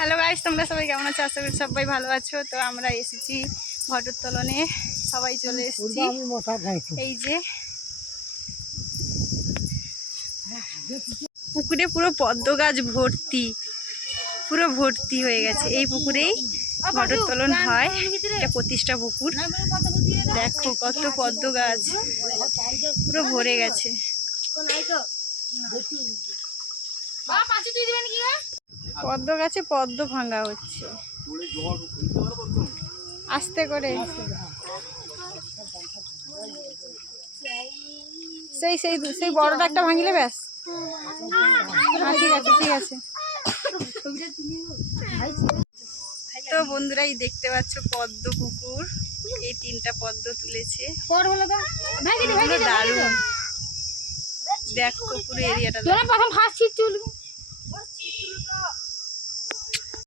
Hello guys, তোমরা সবাই কেমন আছো? আশা করি সবাই ভালো আছো। তো আমরা এসেছি ঘটোত্তোলনে, সবাই চলে এসেছি। এই যে পুকুরে পুরো পদ্ম গাছ ভর্তি, পুরো ভর্তি হয়ে গেছে। এই পুকুরেই ঘটোত্তোলন হয়, এটা প্রতিষ্ঠা পুকুর। দেখো কত পদ্ম গাছ, পুরো ভরে গেছে। পদ্ম গাছে পদ্ম ভাঙা হচ্ছে আস্তে করে। সেই সেই সেই বড়টা একটা ভাঙিলে ব্যাস। ঠিক আছে ঠিক আছে। তো বন্ধুরাই দেখতে পাচ্ছ পদ্ম পুকুর, এই 3টা পদ্ম তুলেছে, দারুণ। দেখো পুরো এরিয়াটা।